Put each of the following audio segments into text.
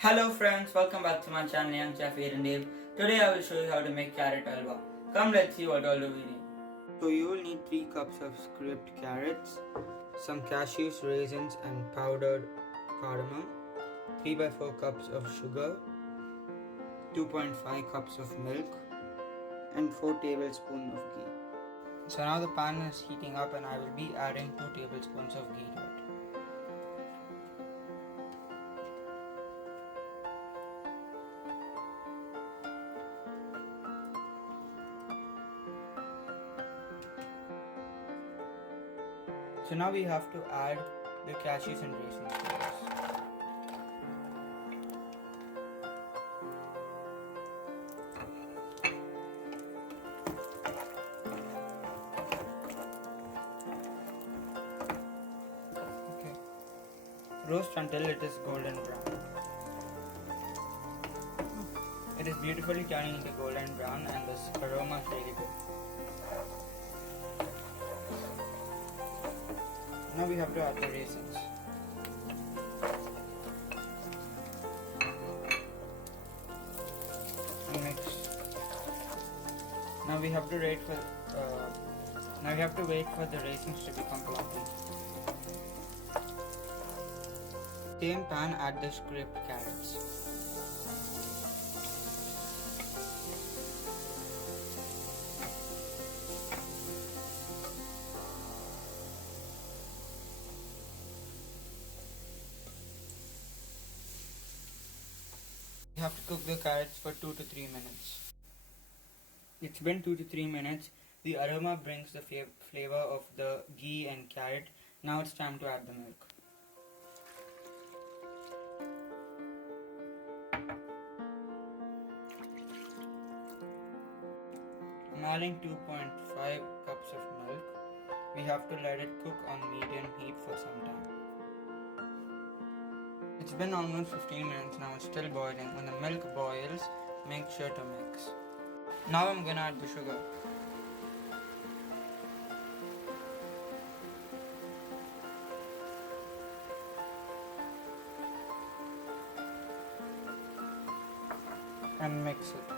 Hello friends, welcome back to my channel Young Chef and Dave. Today I will show you how to make carrot halwa. Come, let's see what all do we need. So you will need 3 cups of scraped carrots, some cashews, raisins and powdered cardamom, 3 by 4 cups of sugar, 2.5 cups of milk and 4 tablespoons of ghee. So now the pan is heating up and I will be adding 2 tablespoons of ghee to it. So now we have to add the cashews and raisins to this. Okay. Roast until it is golden brown. It is beautifully turning into golden brown and the aroma is really good. Now we have to add the raisins. Mix. Now we have to wait for the raisins to become fluffy. Same pan, add the scraped carrots. You have to cook the carrots for 2 to 3 minutes. It's been 2 to 3 minutes. The aroma brings the flavor of the ghee and carrot. Now it's time to add the milk. I'm adding 2.5 cups of milk. We have to let it cook on medium heat for some time. It's been almost 15 minutes now, it's still boiling. When the milk boils, make sure to mix. Now I'm gonna add the sugar. And mix it.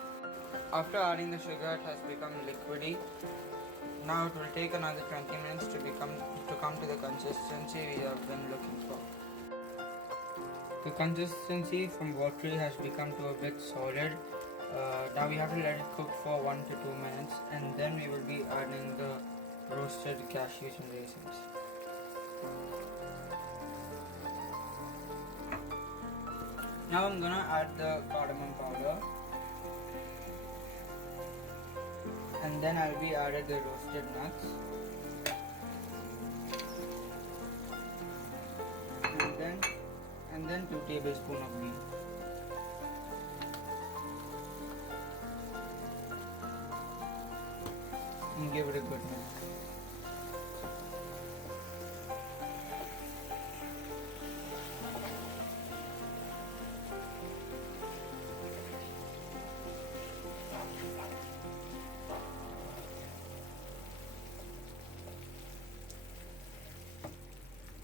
After adding the sugar, it has become liquidy. Now it will take another 20 minutes to come to the consistency we have been looking for. The consistency from watery has become to a bit solid. Now we have to let it cook for 1 to 2 minutes and then we will be adding the roasted cashews and raisins. Now I'm gonna add the cardamom powder and then I'll be added the roasted nuts and then 2 tablespoons of ghee. And give it a good mix.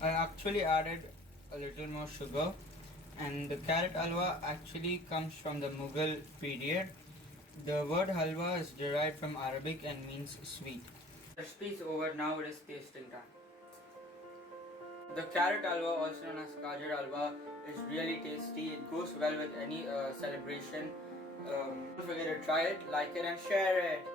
I actually added a little more sugar, and the carrot halwa actually comes from the Mughal period. The word halwa is derived from Arabic and means sweet. The recipe is over, now it is tasting time. The carrot halwa, also known as Kajar Halwa, is really tasty. It goes well with any celebration. Don't forget to try it, like it and share it.